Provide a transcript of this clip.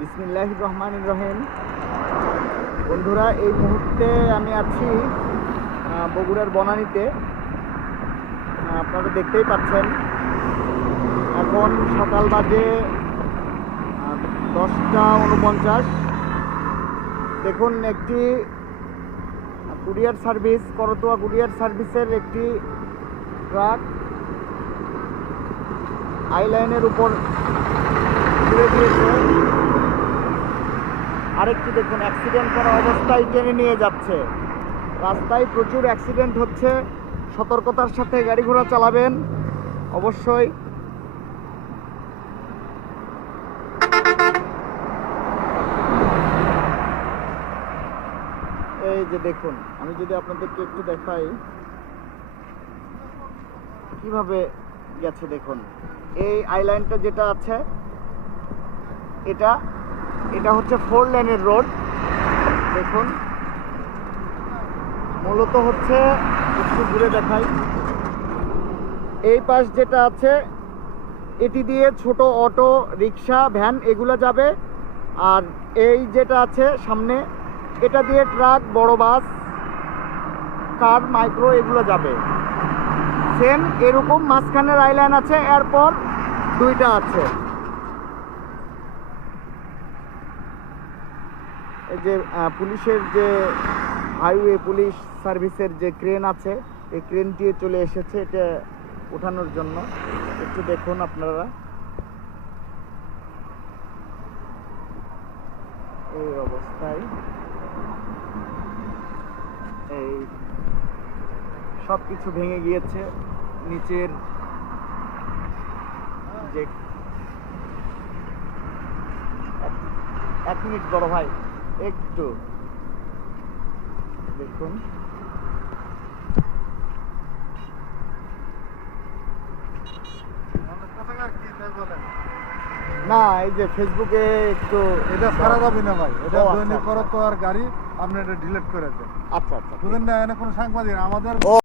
বিসমিল্লাহির রহমানির রহিম। বন্ধুরা, এই মুহূর্তে আমি আছি বগুড়ার বনানীতে। আপনারা দেখতেই পাচ্ছেন এখন সকাল বাজে 10টা 49। দেখুন, একটি কুরিয়ার সার্ভিস, করতোয়া কুরিয়ার সার্ভিসের একটি ট্রাক আই লাইনের উপর ঘুরে দিয়েছে। আরেকটি দেখুন, অ্যাক্সিডেন্ট করা অবস্থায় টেনে নিয়ে যাচ্ছে। রাস্তায় প্রচুর অ্যাক্সিডেন্ট হচ্ছে, সতর্কতার সাথে গাড়ি ঘোড়া চালাবেন অবশ্যই। এই যে দেখুন, আমি যদি আপনাদেরকে একটু দেখাই কিভাবে গেছে। দেখুন, এই আইল্যান্ডটা যেটা আছে এটা হচ্ছে 4 লেনের রোড। দেখুন, মূলত হচ্ছে, একটু ঘুরে দেখাই, এই পাশ যেটা আছে এটি দিয়ে ছোট অটো, রিক্সা, ভ্যান এগুলো যাবে। আর এই যেটা আছে সামনে, এটা দিয়ে ট্রাক, বড় বাস, কার, মাইক্রো এগুলো যাবে। সেম এরকম মাঝখানের আইল্যান্ড আছে, এরপর দুইটা আছে। এই যে পুলিশের যে হাইওয়ে পুলিশ সার্ভিসের যে ক্রেন আছে, এই ক্রেনটি চলে এসেছে এটা ওঠানোর জন্য। একটু দেখুন আপনারা, এই অবস্থায় এই সব কিছু ভেঙে গিয়েছে। নিচের যে, এক মিনিট বড় ভাই, একটু দেখুন। না, এই যে ফেসবুকে একটু এটা ছাড়া যাবে না ভাই, এটা ও, আচ্ছা, দৈনিক আচ্ছা। করতো আর গাড়ি আপনি এটা ডিলিট করে দেন। আচ্ছা আচ্ছা, বুঝলেন না, এনে কোনো সাংবাদিক আমাদের